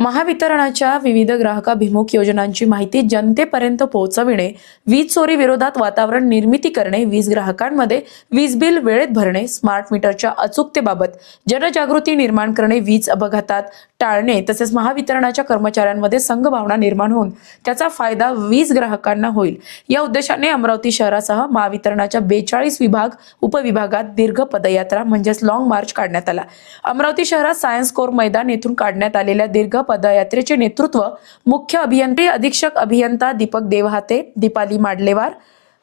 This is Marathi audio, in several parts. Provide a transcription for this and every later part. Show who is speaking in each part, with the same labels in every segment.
Speaker 1: महावितरणाच्या विविध ग्राहकाभिमुख योजनांची माहिती जनतेपर्यंत पोहोचविणे वीज चोरी विरोधात वातावरण निर्मिती करणे वीज ग्राहकांमध्ये वीज बिल वेळेत भरणे स्मार्ट मीटरच्या अचूकतेबाबत जनजागृती निर्माण करणे वीज अपघातात टाळणे तसेच महावितरणाच्या कर्मचाऱ्यांमध्ये संघभावना निर्माण होऊन त्याचा फायदा वीज ग्राहकांना होईल. या उद्देशाने अमरावती शहरासह महावितरणाच्या बेचाळीस विभाग उपविभागात दीर्घ पदयात्रा म्हणजेच लाँग मार्च काढण्यात आला. अमरावती शहरात सायन्स कोर मैदान येथून काढण्यात आलेल्या दीर्घ पदयात्रेचे नेतृत्व मुख्य अभियंत्री अधीक्षक अभियंता दीपक देवहाते दीपाली माडलेवार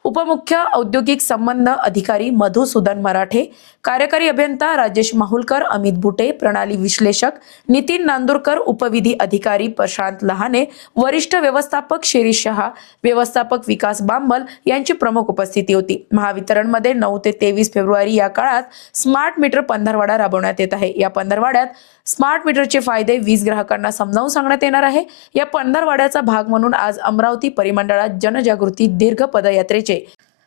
Speaker 1: उपमुख्य औद्योगिक संबंध अधिकारी मधुसूदन मराठे कार्यकारी अभियंता राजेश माहुलकर अमित बुटे प्रणाली विश्लेषक नितीन नांदुरकर उपविधी अधिकारी प्रशांत लहाने वरिष्ठ व्यवस्थापक शिरीष शहा व्यवस्थापक विकास बांबल यांची प्रमुख उपस्थिती होती. महावितरणमध्ये नऊ ते तेवीस फेब्रुवारी या काळात स्मार्ट मीटर पंधरवाडा राबवण्यात येत आहे. या पंधरवाड्यात स्मार्ट मीटरचे फायदे वीज ग्राहकांना समजावून सांगण्यात येणार आहे. या पंधरवाड्याचा भाग म्हणून आज अमरावती परिमंडळात जनजागृती दीर्घ पदयात्रेचे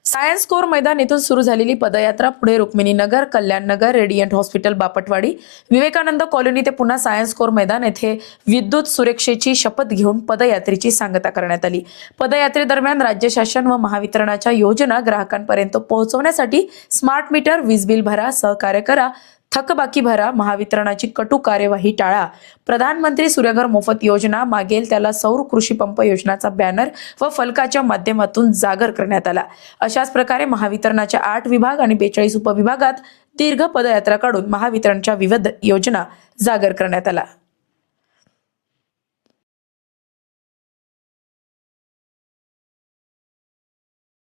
Speaker 1: सायन्स कोर मैदान येथून सुरू झालेली पदयात्रा पुढे Rukmini Nagar Kalyan Nagar Radiant Hospital Bapatwadi. Vivekanand colony ते पुन्हा सायन्स कोर मैदान येथे विद्युत सुरक्षेची शपथ घेऊन पदयात्रेची सांगता करण्यात आली. पदयात्रेदरम्यान राज्य शासन व महावितरणाच्या योजना ग्राहकांपर्यंत पोहोचवण्यासाठी स्मार्ट मीटर वीज बिल भरा सहकार्य करा थकबाकी भरा महावितरणाची कटू कार्यवाही टाळा. प्रधानमंत्री सूर्यघर मोफत योजना मागेल त्याला सौर कृषी पंप योजनाचा बॅनर व फलकाच्या माध्यमातून जागर करण्यात आला. अशाच प्रकारे महावितरणाच्या आठ विभाग आणि बेचाळीस उपविभागात दीर्घ पदयात्रा काढून महावितरणच्या विविध योजना जागर करण्यात आला.